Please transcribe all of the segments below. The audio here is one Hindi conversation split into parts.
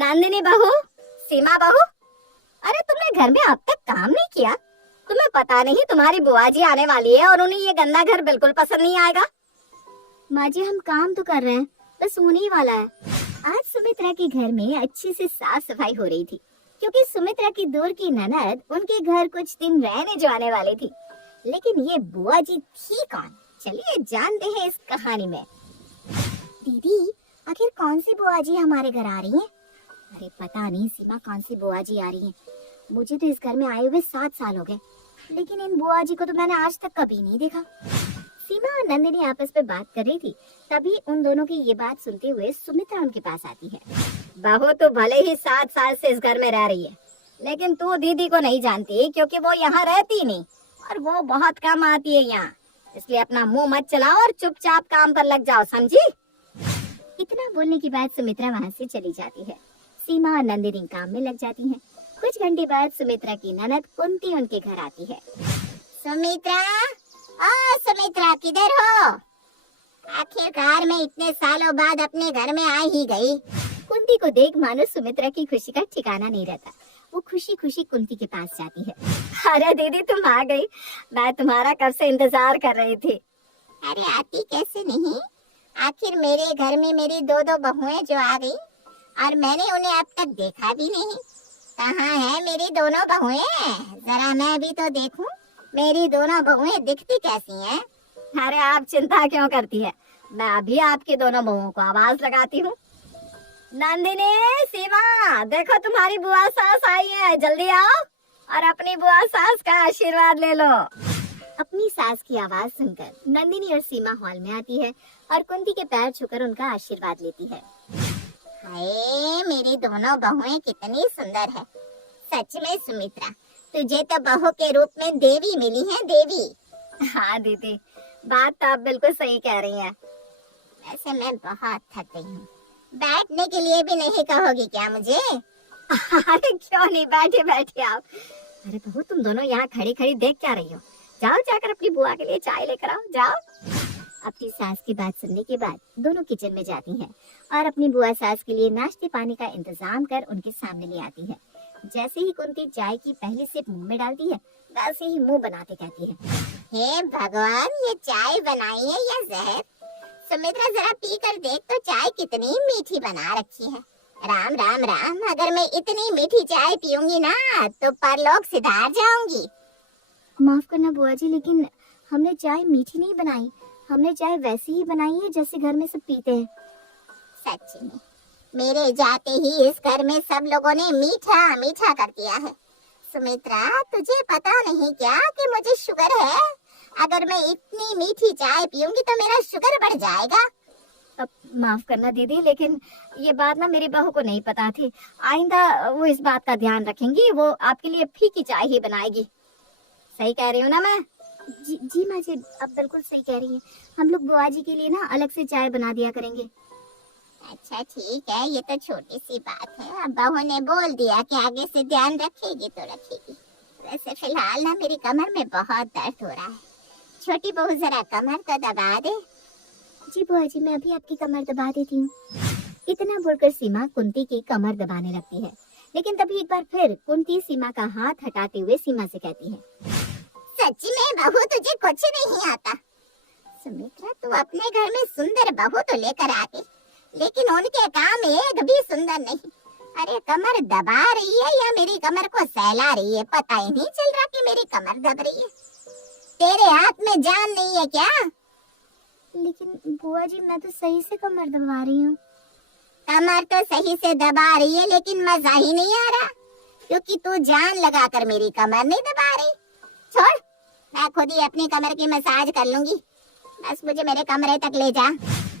नंदिनी बहू, सीमा बहू, अरे तुमने घर में अब तक काम नहीं किया? तुम्हें पता नहीं तुम्हारी बुआ जी आने वाली है और उन्हें ये गंदा घर बिल्कुल पसंद नहीं आएगा। माँ जी हम काम तो कर रहे हैं, बस होने ही वाला है। आज सुमित्रा के घर में अच्छी से साफ सफाई हो रही थी, क्योंकि सुमित्रा की दूर की ननद उनके घर कुछ दिन रहने जो आने वाली थी। लेकिन ये बुआ जी थी कौन? चलिए जानते हैं इस कहानी में। दीदी, आखिर कौन सी बुआ जी हमारे घर आ रही हैं? अरे पता नहीं सीमा, कौन सी बुआ जी आ रही हैं। मुझे तो इस घर में आए हुए 7 साल हो गए, लेकिन इन बुआ जी को तो मैंने आज तक कभी नहीं देखा। सीमा और नंदिनी आपस में बात कर रही थी, तभी उन दोनों की ये बात सुनते हुए सुमित्रा उनके पास आती है। बहू तो भले ही 7 साल से इस घर में रह रही है, लेकिन तू दीदी को नहीं जानती, क्योंकि वो यहाँ रहती नहीं और वो बहुत कम आती है यहाँ। इसलिए अपना मुंह मत चलाओ और चुपचाप काम पर लग जाओ, समझी? इतना बोलने के बाद सुमित्रा वहाँ से चली जाती है। सीमा और नंदिनी काम में लग जाती हैं। कुछ घंटे बाद सुमित्रा की ननद कुंती उनके घर आती है। सुमित्रा, सुमित्रा किधर हो? आखिरकार मैं इतने सालों बाद अपने घर में आ ही गई। कुंती को देख मानो सुमित्रा की खुशी का ठिकाना नहीं रहता। वो खुशी खुशी कुंती के पास जाती है। अरे दीदी तुम आ गई, मैं तुम्हारा कब से इंतजार कर रही थी। अरे आती कैसे नहीं, आखिर मेरे घर में मेरी 2 बहुएं जो आ गई और मैंने उन्हें अब तक देखा भी नहीं। कहाँ है मेरी दोनों बहुएं? जरा मैं भी तो देखूं, मेरी दोनों बहुएं दिखती कैसी हैं? अरे आप चिंता क्यों करती है, मैं अभी आपकी दोनों बहुओं को आवाज लगाती हूँ। नंदिनी, सीमा, देखो तुम्हारी बुआ सास आई है, जल्दी आओ और अपनी बुआ सास का आशीर्वाद ले लो। अपनी सास की आवाज सुनकर नंदिनी और सीमा हॉल में आती है और कुंती के पैर छूकर उनका आशीर्वाद लेती है। हाय, मेरी दोनों बहुएं कितनी सुंदर है। सच में सुमित्रा, तुझे तो बहू के रूप में देवी मिली है, देवी। हाँ दीदी, बात तो आप बिल्कुल सही कह रही हैं। वैसे मैं बहुत थक गई हूँ, बैठने के लिए भी नहीं कहोगी क्या मुझे? अरे क्यों नहीं, बैठे बैठे आप। अरे बहू तुम दोनों यहाँ खड़ी खड़ी देख क्या रही हो? जाओ जाकर अपनी बुआ के लिए चाय लेकर आओ, जाओ। अपनी सास की बात सुनने के बाद दोनों किचन में जाती हैं और अपनी बुआ सास के लिए नाश्ते पानी का इंतजाम कर उनके सामने ले आती है। जैसे ही कुंती चाय की पहली सिप मुंह में डालती है, वैसे ही मुंह बनाते कहती है, हे भगवान, ये चाय बनाई है या जहर? सुमित्रा जरा पी कर देख तो चाय कितनी मीठी बना रखी है। राम राम राम, अगर मैं इतनी मीठी चाय पीऊंगी ना तो परलोक सिधार जाऊंगी। माफ करना बुआ जी, लेकिन हमने चाय मीठी नहीं बनाई, हमने चाय वैसी ही बनाई है जैसे घर में सब पीते हैं। सच में मेरे जाते ही इस घर में सब लोगों ने मीठा मीठा कर दिया है। सुमित्रा, तुझे पता नहीं क्या कि मुझे शुगर है? अगर मैं इतनी मीठी चाय पीऊंगी तो मेरा शुगर बढ़ जाएगा। अब माफ करना दीदी, लेकिन ये बात ना मेरी बहू को नहीं पता थी। आइंदा वो इस बात का ध्यान रखेंगी, वो आपके लिए फीकी चाय ही बनाएगी। सही कह रही हूँ ना मैं? जी माँ जी, आप बिल्कुल सही कह रही हैं। हम लोग बुआ जी के लिए ना अलग से चाय बना दिया करेंगे। अच्छा ठीक है, ये तो छोटी सी बात है। अब बहू ने बोल दिया कि आगे से ध्यान रखेगी तो रखेगी। वैसे फिलहाल ना मेरी कमर में बहुत दर्द हो रहा है। छोटी बहू जरा कमर तो दबा दे। जी बुआ जी, मैं अभी आपकी कमर दबा देती हूँ। इतना बोलकर सीमा कुंती की कमर दबाने लगती है, लेकिन तभी एक बार फिर कुंती सीमा का हाथ हटाते हुए सीमा से कहती है, सच में बहू तुझे कुछ नहीं आता। सुमित्रा, तू अपने घर में सुंदर बहू तो लेकर आ गई, लेकिन उनके काम एक भी सुंदर नहीं। अरे कमर दबा रही है या मेरी कमर को सहला रही है, पता ही नहीं चल रहा कि मेरी कमर दब रही है। तेरे हाथ में जान नहीं है क्या? लेकिन बुआ जी, मैं तो सही से कमर दबा रही हूँ। कमर तो सही से दबा रही है, लेकिन मजा ही नहीं आ रहा, क्योंकि तू जान लगाकर मेरी कमर नहीं दबा रही। छोड़, मैं खुद ही अपनी कमर की मसाज कर लूंगी, बस मुझे मेरे कमरे तक ले जा।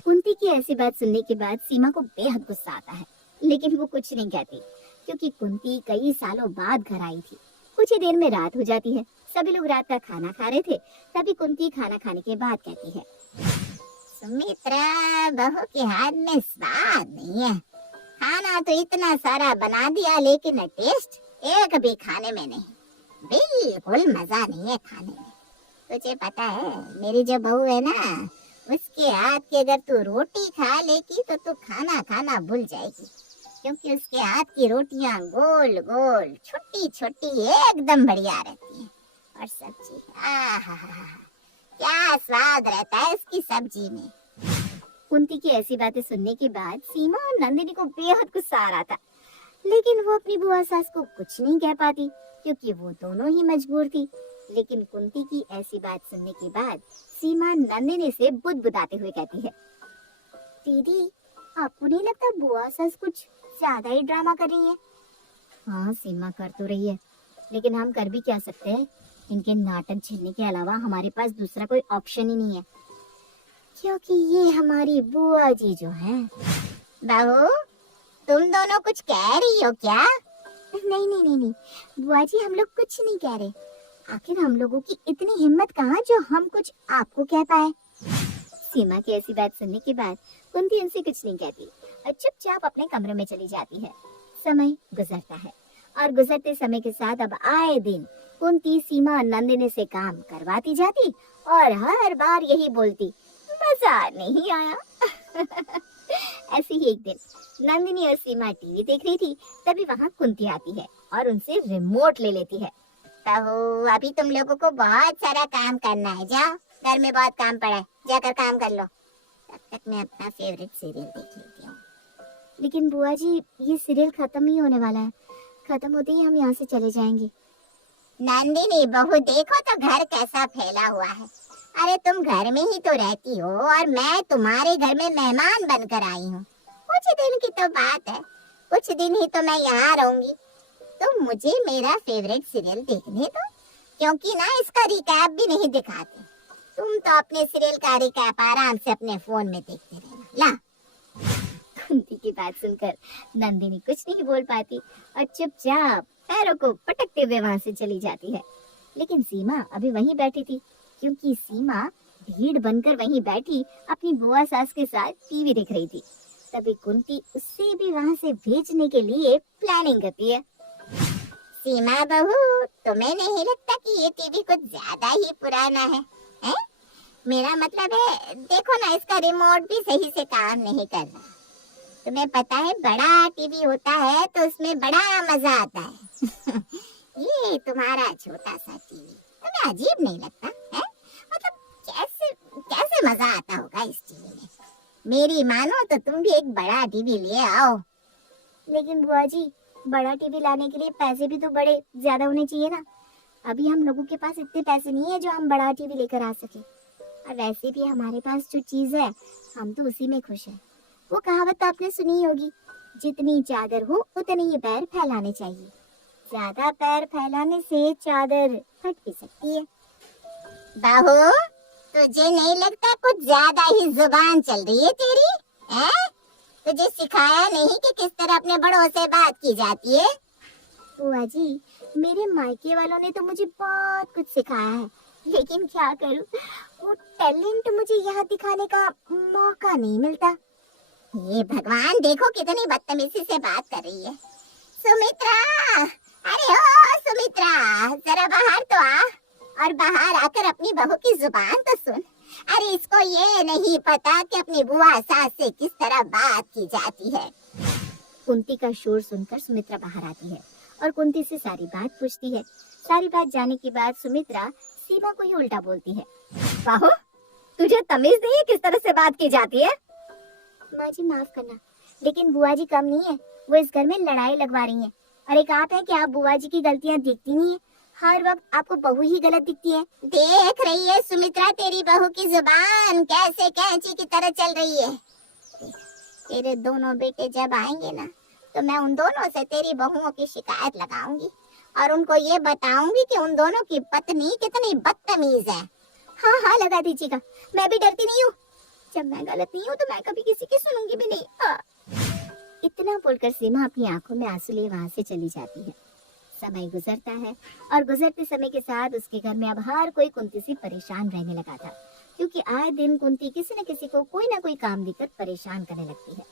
कुंती की ऐसी बात सुनने के बाद सीमा को बेहद गुस्सा आता है, लेकिन वो कुछ नहीं कहती, क्योंकि कुंती कई सालों बाद घर आई थी। कुछ ही देर में रात हो जाती है। सभी लोग रात का खाना खा रहे थे, तभी कुंती खाना खाने के बाद कहती है, सुमित्रा, बहू के हाथ में स्वाद नहीं है। खाना तो इतना सारा बना दिया, लेकिन टेस्ट एक भी खाने में नहीं। बिल्कुल मजा नहीं है खाने में। तुझे पता है, मेरी जो बहू है ना, उसके हाथ की अगर तू रोटी खा लेगी तो तू खाना खाना भूल जाएगी। क्योंकि उसके हाथ की रोटियां गोल गोल छोटी छोटी एकदम बढ़िया रहती है। और सब्जी आहा, क्या स्वाद रहता है उसकी सब्जी में। कुंती की ऐसी बातें सुनने के बाद सीमा और नंदिनी को बेहद गुस्सा आ रहा था, लेकिन वो अपनी बुआ सास को कुछ नहीं कह पाती क्योंकि वो दोनों ही मजबूर थी। लेकिन कुंती की ऐसी बात सुनने के बाद सीमा नंदिनी से बुदबुदाते हुए कहती है, दीदी, आपको नहीं लगता बुआ सास कुछ ज्यादा ही ड्रामा कर रही है? हाँ सीमा, कर तो रही है, लेकिन हम कर भी क्या सकते हैं। इनके नाटक झेलने के अलावा हमारे पास दूसरा कोई ऑप्शन ही नहीं है, क्योंकि ये हमारी बुआ जी जो है। बहू, तुम दोनों कुछ कह रही हो क्या? नहीं नहीं नहीं नहीं बुआ जी, हम लोग कुछ नहीं कह रहे। आखिर हम लोगों की इतनी हिम्मत कहाँ जो हम कुछ आपको कह पाए। सीमा की ऐसी बात सुनने के बाद कुंती उनसे कुछ नहीं कहती और चुपचाप अपने कमरे में चली जाती है। समय गुजरता है और गुजरते समय के साथ अब आए दिन कुंती सीमा और नंदिनी से काम करवाती जाती और हर बार यही बोलती, मजा नहीं आया। ऐसे ही एक दिन नंदिनी और सीमा टीवी देख रही थी, तभी वहाँ कुंती आती है और उनसे रिमोट ले लेती है। बहू, अभी तुम लोगों को बहुत सारा काम करना है, जाओ, घर में बहुत काम पड़ा है, जाकर काम कर लो। तब तक मैं अपना फेवरेट सीरियल देख लेती हूँ। लेकिन बुआ जी, ये सीरियल खत्म ही होने वाला है, खत्म होते ही हम यहाँ से चले जाएंगे। नंदिनी बहू, देखो तो घर कैसा फैला हुआ है। अरे तुम घर में ही तो रहती हो और मैं तुम्हारे घर में मेहमान बनकर आई हूँ। कुछ दिन की तो बात है, कुछ दिन ही तो मैं यहाँ रहूंगी, तो मुझे मेरा फेवरेट सीरियल देखने दो, क्योंकि ना इसका रिकैप भी नहीं दिखाते। तुम तो अपने सीरियल का रिकैप आराम से अपने फोन में देखते रहना। ला। कुंती की बात सुनकर नंदिनी कुछ नहीं बोल पाती और चुपचाप पैरों को पटकते हुए वहां से चली जाती है। लेकिन सीमा अभी वहीं बैठी थी, क्योंकि सीमा भीड़ बनकर वहीं बैठी अपनी बुआ सास के साथ टीवी देख रही थी। तभी कुंती उससे भी वहां से भेजने के लिए प्लानिंग करती है। सीमा बहू, तुम्हें नहीं लगता कि ये टीवी कुछ ज्यादा ही पुराना है? हैं? मेरा मतलब है, देखो ना, इसका रिमोट भी सही से काम नहीं कर रहा। तुम्हें पता है, बड़ा टीवी होता है तो उसमें बड़ा मजा आता है। ये तुम्हारा छोटा सा टीवी तुम्हें अजीब नहीं लगता है? मतलब कैसे कैसे मजा आता होगा इस टीवी में? मेरी मानो तो तुम भी एक बड़ा टीवी ले आओ। लेकिन बुआ जी, बड़ा टीवी लाने के लिए पैसे भी तो बड़े ज्यादा होने चाहिए ना। अभी हम लोगों के पास इतने पैसे नहीं है जो हम बड़ा टीवी लेकर आ सके। और वैसे भी हमारे पास जो चीज है, हम तो उसी में खुश हैं। वो कहावत तो आपने सुनी होगी, जितनी चादर हो उतने ही पैर फैलाने चाहिए। ज्यादा पैर फैलाने से चादर फट भी सकती है। बहू, तुझे नहीं लगता कुछ ज्यादा ही जुबान चल रही है तेरी? हैं? तुझे सिखाया नहीं कि किस तरह अपने बड़ों से बात की जाती है? बुआ जी, मेरे मायके वालों ने तो मुझे बहुत कुछ सिखाया है, लेकिन क्या करूं, वो टैलेंट मुझे यहाँ दिखाने का मौका नहीं मिलता। ये भगवान, देखो कितनी बदतमीजी से बात कर रही है। सुमित्रा, अरे ओ सुमित्रा, जरा बाहर तो आ, और बाहर आकर अपनी बहू की जुबान तो सुन। अरे इसको ये नहीं पता कि अपनी बुआ सास से किस तरह बात की जाती है। कुंती का शोर सुनकर सुमित्रा बाहर आती है और कुंती से सारी बात पूछती है। सारी बात जानने के बाद सुमित्रा सीमा को ही उल्टा बोलती है। बाहू, तुझे तमीज नहीं है किस तरह से बात की जाती है? माँ जी माफ करना, लेकिन बुआ जी कम नहीं है, वो इस घर में लड़ाई लगवा रही हैं। और एक आप है कि आप बुआ जी की गलतियाँ दिखती नहीं है, हर वक्त आपको बहू ही गलत दिखती है। देख रही है सुमित्रा, तेरी बहू की जुबान कैसे कैंची की तरह चल रही है। तेरे दोनों बेटे जब आएंगे ना, तो मैं उन दोनों से तेरी बहुओं की शिकायत लगाऊंगी और उनको ये बताऊंगी कि उन दोनों की पत्नी कितनी बदतमीज है। हाँ हाँ, लगा दीजिएगा, मैं भी डरती नहीं हूँ। जब मैं गलत नहीं हूँ तो मैं कभी किसी की सुनूंगी भी नहीं। इतना बोलकर सीमा अपनी आंखों में आंसू लिए वहां से चली जाती है। समय गुजरता है और गुजरते समय के साथ उसके घर में अब हर कोई कुंती से परेशान रहने लगा था, क्योंकि आए दिन कुंती किसी न किसी को कोई ना कोई काम देकर परेशान करने लगती है।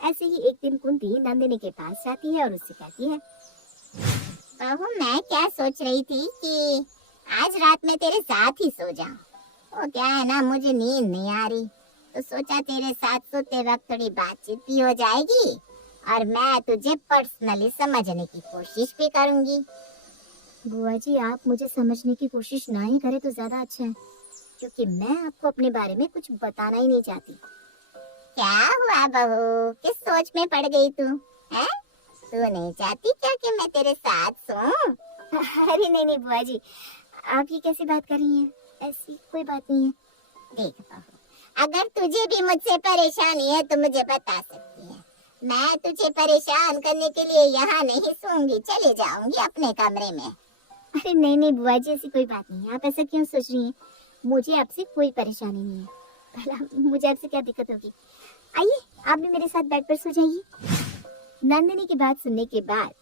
ऐसे ही एक दिन कुंती नंदिनी के पास जाती है और उससे कहती है, बहू, मैं क्या सोच रही थी कि आज रात में तेरे साथ ही सो जाऊं। वो क्या है ना, मुझे नींद नहीं आ रही, तो सोचा तेरे साथ सोते वक्त थोड़ी बातचीत भी हो जाएगी और मैं तुझे पर्सनली समझने की कोशिश भी करूंगी। बुआ जी, आप मुझे समझने की कोशिश ना ही करें तो ज्यादा अच्छा है, क्योंकि मैं आपको अपने बारे में कुछ बताना ही नहीं चाहती। क्या हुआ बहू, किस सोच में पड़ गई तू? हैं? तू नहीं चाहती क्या कि मैं तेरे साथ सोऊं? अरे नहीं नहीं बुआ जी, आप ये कैसी बात कर रही हैं? ऐसी कोई बात नहीं है। देख बहू, अगर तुझे भी मुझसे परेशानी है तो मुझे बता सकती है। मैं तुझे परेशान करने के लिए यहाँ नहीं सोऊंगी, चली जाऊंगी अपने कमरे में। अरे नहीं नहीं बुआ जी, ऐसी कोई बात नहीं है। आप ऐसा क्यों सोच रही हैं? मुझे आपसे कोई परेशानी नहीं है। भला मुझे आपसे क्या दिक्कत होगी? आइए, आप भी मेरे साथ बेड पर सो जाइए। नंदिनी की बात सुनने के बाद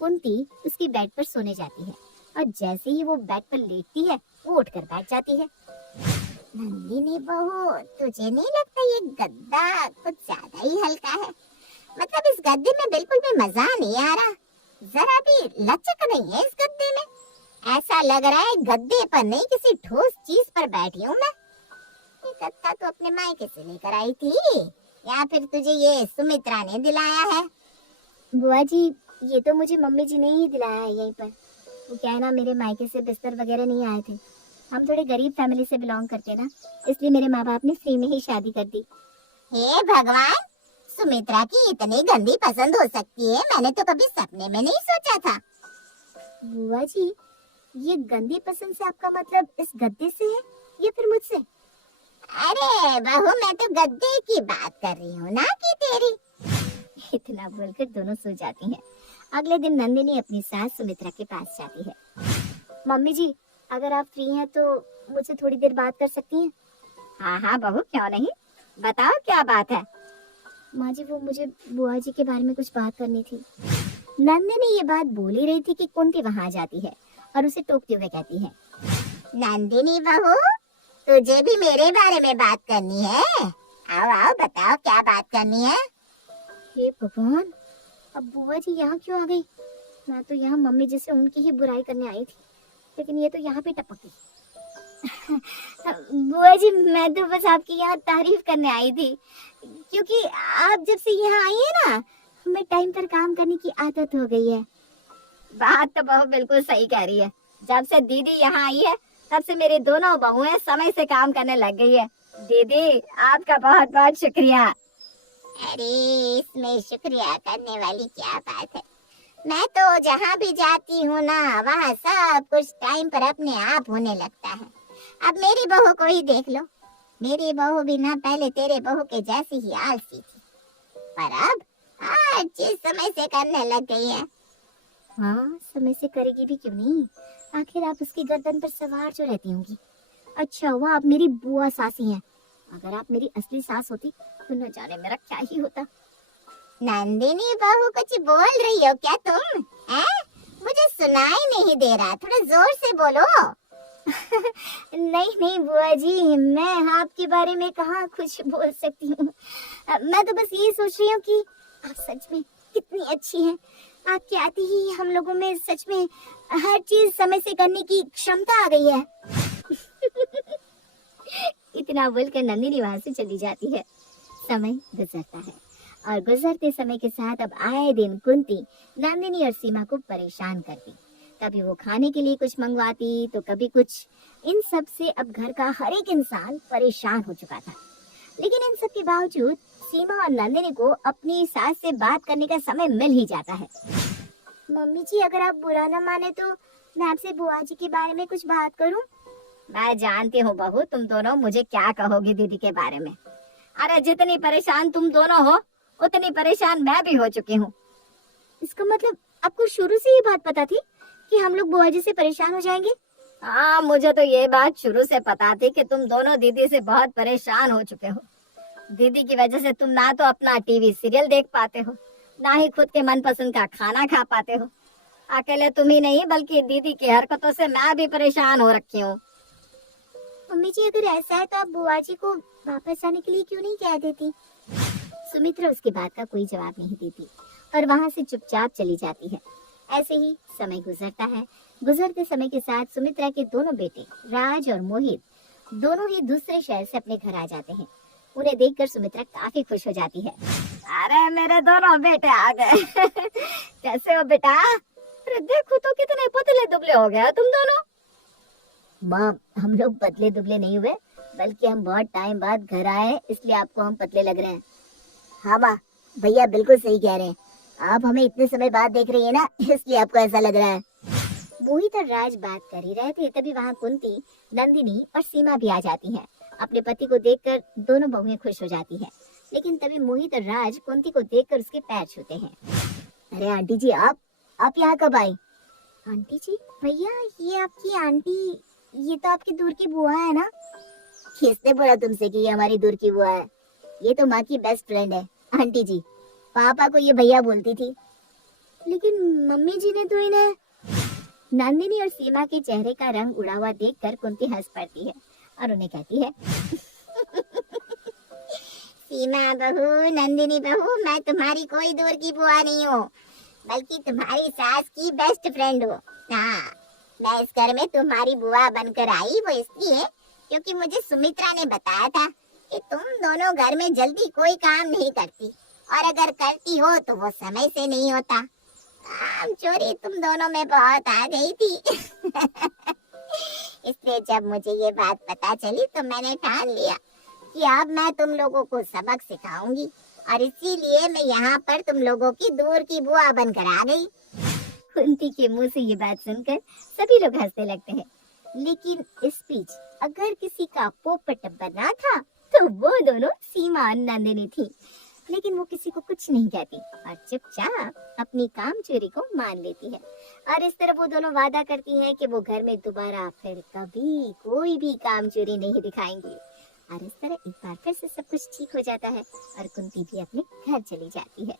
कुंती उसकी बेड पर सोने जाती है, और जैसे ही वो बेड पर लेटती है वो उठकर बैठ जाती है। नंदिनी बहू, तुझे नहीं लगता ये गद्दा कुछ ज्यादा ही हल्का है? मतलब इस गद्दे में बिल्कुल भी मजा नहीं आ रहा, जरा भी लचक नहीं है इस गद्दे में। ऐसा लग रहा है गद्दे पर नहीं किसी ठोस चीज पर बैठी हूँ मैं। ये गद्दा तो अपने मायके से लेकर आई थी, या फिर तुझे ये सुमित्रा ने दिलाया है? बुआ जी, ये तो मुझे मम्मी जी ने ही दिलाया है यहीं पर। वो क्या है ना, मेरे मायके से बिस्तर वगैरह नहीं आए थे। हम थोड़े गरीब फैमिली से बिलोंग करते हैं ना, इसलिए मेरे माँ बाप ने फ्री में ही शादी कर दी। हे भगवान, सुमित्रा की इतनी गंदी पसंद हो सकती है, मैंने तो कभी सपने में नहीं सोचा था। बुआ जी, ये गंदी पसंद से आपका मतलब इस गद्दे से है या फिर मुझसे? अरे बहू, मैं तो गद्दे की बात कर रही हूँ ना कि तेरी। इतना बोलकर दोनों सो जाती हैं। अगले दिन नंदिनी अपनी सास सुमित्रा के पास जाती है। मम्मी जी, अगर आप फ्री हैं तो मुझसे थोड़ी देर बात कर सकती हैं? हाँ हाँ बहू, क्यों नहीं, बताओ क्या बात है। माँ जी, वो मुझे बुआ जी के बारे में कुछ बात करनी थी। नंदिनी ये बात बोल ही रही थी कि कुंती वहां जाती है और उसे टोकते हुए कहती है, नंदिनी बहू, तुझे भी मेरे बारे में बात करनी है? आओ आओ, बताओ क्या बात करनी है। हे भगवान, अब बुआ जी यहाँ क्यों आ गई? मैं तो यहाँ मम्मी जी से उनकी ही बुराई करने आई थी, लेकिन ये तो यहाँ पे टपक गई। बुआ जी, मैं तो बस आपकी यहाँ तारीफ करने आई थी, क्योंकि आप जब से यहाँ आई है ना, हमें टाइम पर काम करने की आदत हो गई है। बात तो बहू बिल्कुल सही कह रही है। जब से दीदी यहाँ आई है तब से मेरी दोनों बहुएं समय से काम करने लग गई है। दीदी, आपका बहुत बहुत शुक्रिया। अरे, इसमें शुक्रिया करने वाली क्या बात है। मैं तो जहाँ भी जाती हूँ ना, वहाँ सब कुछ टाइम पर अपने आप होने लगता है। अब मेरी बहू को ही देख लो, मेरी बहू भी ना पहले तेरे बहू के जैसी ही आलसी थी, पर अब हर चीज समय से करने लग गई है। हाँ, समय से करेगी भी क्यों नहीं? आखिर आप उसकी गर्दन पर सवार जो रहती होंगी। अच्छा हुआ आप मेरी बुआ सासी हैं। अगर आप मेरी असली सास होती तो न जाने मेरा क्या ही होता। नंदिनी बहू, कुछ बोल रही हो क्या तुम? हैं? मुझे सुनाई नहीं दे रहा, थोड़ा जोर से बोलो। नहीं नहीं बुआ जी, मैं आपके बारे में कहाँ कुछ बोल सकती हूँ। मैं तो बस ये सोच रही हूँ कि आप सच में कितनी अच्छी हैं। आपके आते ही हम लोगों में सच में हर चीज समय से करने की क्षमता आ गई है। इतना बोलकर नंदिनी वहां से चली जाती है। समय गुजरता है और गुजरते समय के साथ अब आए दिन कुंती नंदिनी और सीमा को परेशान करती। कभी वो खाने के लिए कुछ मंगवाती तो कभी कुछ। इन सब से अब घर का हर एक इंसान परेशान हो चुका था। लेकिन इन सब के बावजूद सीमा और नंदिनी को अपनी सास से बात करने का समय मिल ही जाता है। मम्मी जी, अगर आप बुरा न माने तो मैं आपसे बुआ जी के बारे में कुछ बात करूं? मैं जानती हूँ बहू, तुम दोनों मुझे क्या कहोगी दीदी के बारे में। अरे, जितनी परेशान तुम दोनों हो उतनी परेशान मैं भी हो चुकी हूँ। इसका मतलब आपको शुरू से ये बात पता थी कि हम लोग बुआ जी से परेशान हो जाएंगे? हाँ, मुझे तो ये बात शुरू से पता थी कि तुम दोनों दीदी से बहुत परेशान हो चुके हो। दीदी की वजह से तुम ना तो अपना टीवी सीरियल देख पाते हो, ना ही खुद के मनपसंद का खाना खा पाते हो। अकेले तुम ही नहीं बल्कि दीदी की हरकतों से मैं भी परेशान हो रखी हूँ। मम्मी जी, अगर ऐसा है तो आप बुआ जी को वापस आने के लिए क्यों नहीं कह देती? सुमित्रा उसकी बात का कोई जवाब नहीं देती और वहाँ से चुपचाप चली जाती है। ऐसे ही समय गुजरता है। गुजरते समय के साथ सुमित्रा के दोनों बेटे राज और मोहित दोनों ही दूसरे शहर से अपने घर आ जाते हैं। उन्हें देखकर सुमित्रा काफी खुश हो जाती है। अरे मेरे दोनों बेटे आ गए। कैसे हो बेटा? अरे देखो तो कितने पतले दुबले हो गए तुम दोनों। माँ, हम लोग पतले दुबले नहीं हुए, बल्कि हम बहुत टाइम बाद घर आए, इसलिए आपको हम पतले लग रहे हैं। हाँ माँ, भैया बिल्कुल सही कह रहे हैं। आप हमें इतने समय बाद देख रही है ना, इसलिए आपको ऐसा लग रहा है। मोहित और राज बात कर ही रहे थे, तभी वहाँ कुंती, नंदिनी और सीमा भी आ जाती हैं। अपने पति को देखकर दोनों बहुएं खुश हो जाती हैं। लेकिन तभी मोहित और राज कुंती को देखकर उसके पैर छूते हैं। अरे आंटी जी, आप यहाँ कब आई? आंटी जी? भैया, ये आपकी आंटी, ये तो आपकी दूर की बुआ है ना? किसने बोला तुमसे कि ये हमारी दूर की बुआ है? ये तो माँ की बेस्ट फ्रेंड है आंटी जी। पापा को ये भैया बोलती थी। लेकिन मम्मी जी ने तो इन्हें। नंदिनी और सीमा के चेहरे का रंग उड़ा हुआ देखकर कुंती हंस पड़ती है और उन्हें कहती है, सीमा बहू, नंदिनी बहू, मैं तुम्हारी कोई दूर की बुआ नहीं हूँ, बल्कि तुम्हारी सास की बेस्ट फ्रेंड हूँ। हाँ, मैं इस घर में तुम्हारी बुआ बनकर आई, वो इसलिए क्योंकि मुझे सुमित्रा ने बताया था कि तुम दोनों घर में जल्दी कोई काम नहीं करती, और अगर करती हो तो वो समय से नहीं होता। काम चोरी तुम दोनों में बहुत आ गई थी। इसलिए जब मुझे ये बात पता चली तो मैंने ठान लिया कि अब मैं तुम लोगों को सबक सिखाऊंगी, और इसीलिए मैं यहाँ पर तुम लोगों की दूर की बुआ बनकर आ गई। कुंती के मुंह से ये बात सुनकर सभी लोग हंसने लगते हैं। लेकिन इस बीच अगर किसी का पोपट बना था तो वो दोनों सीमा और नंदिनी थी। लेकिन वो किसी को कुछ नहीं कहती और चुपचाप अपनी काम चोरी को मान लेती है। और इस तरह वो दोनों वादा करती हैं कि वो घर में दोबारा फिर कभी कोई भी काम चोरी नहीं दिखाएंगी। और इस तरह एक बार फिर से सब कुछ ठीक हो जाता है और कुंती भी अपने घर चली जाती है।